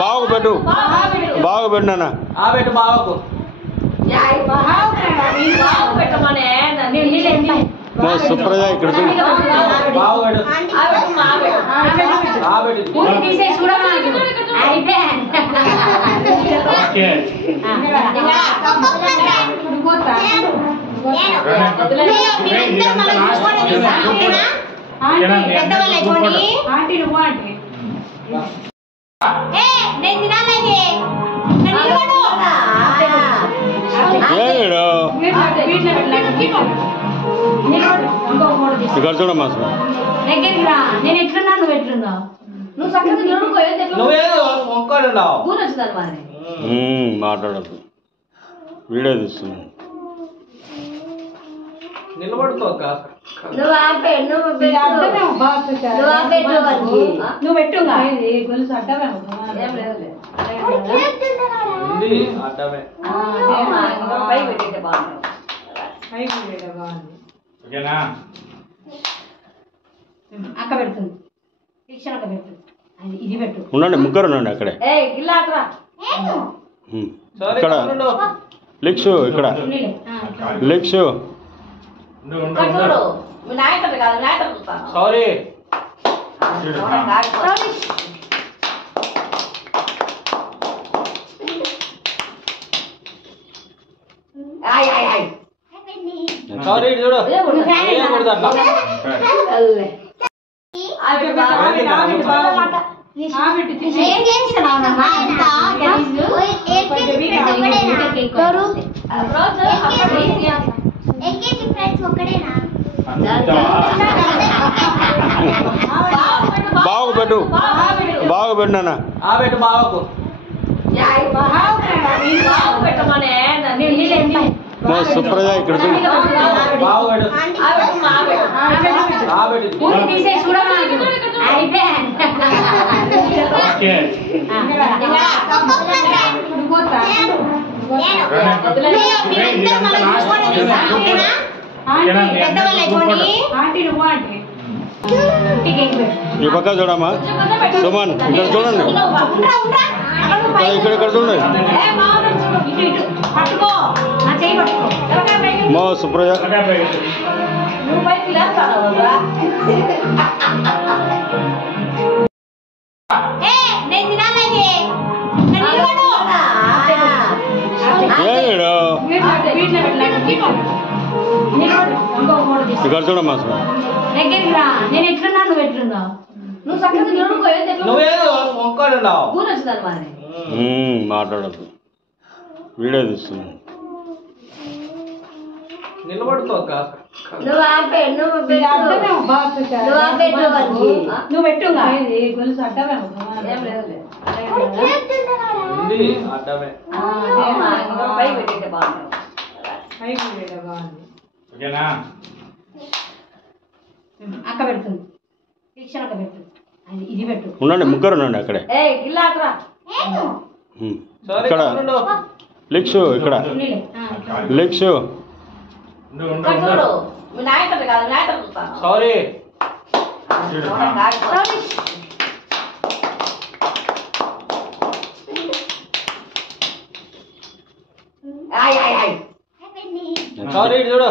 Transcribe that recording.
బాగు పెట్టు బాగు పెట్టినా పెట్టు బావకు సుప్రజ ఇక్కడ ఇక్కడ చూడమ్మా నేను ఎట్లున్నా నువ్వు ఎట్లున్నా నువ్వు చక్కగా మాట్లాడద్దు వీడియో తీస్తున్నాను నిలబడుకో నువ్వు పెట్టు గొలుసు అడ్డమే అడ్డమే అక్క పెడుతుంది అక్క పెడుతుంది ఇది పెట్టు ఉండండి ముగ్గురు ఉండండి అక్కడే ఇక్కడ లిక్స్ ఇక్కడ లిక్స్ సారీ సారీ చూడు బాగు పెట్టు బాగు పెట్టినా పెట్టు బావకు సుప్రజ ఇక్కడ ఈ పక్క చూడమ్మా సుమన్ ఇక్కడ చూడండి ఇక్కడ చూడండి మా సుప్రజ ఇక్కడ చూడమ్మా నేను ఎట్లున్నా నువ్వు ఎట్లున్నా నువ్వు చక్కగా మాట్లాడద్దు వీడియో తీస్తున్నాను నిలబడుకో నువ్వు పెట్టు గొలుసు అడ్డమే అడ్డమే అక్క పెడుతుంది అక్క పెడుతుంది ఇది పెట్టు ఉండండి ముగ్గురు ఉండండి అక్కడే ఇక్కడ లిక్స్ ఇక్కడ లిక్స్ సారీ సారీ చూడు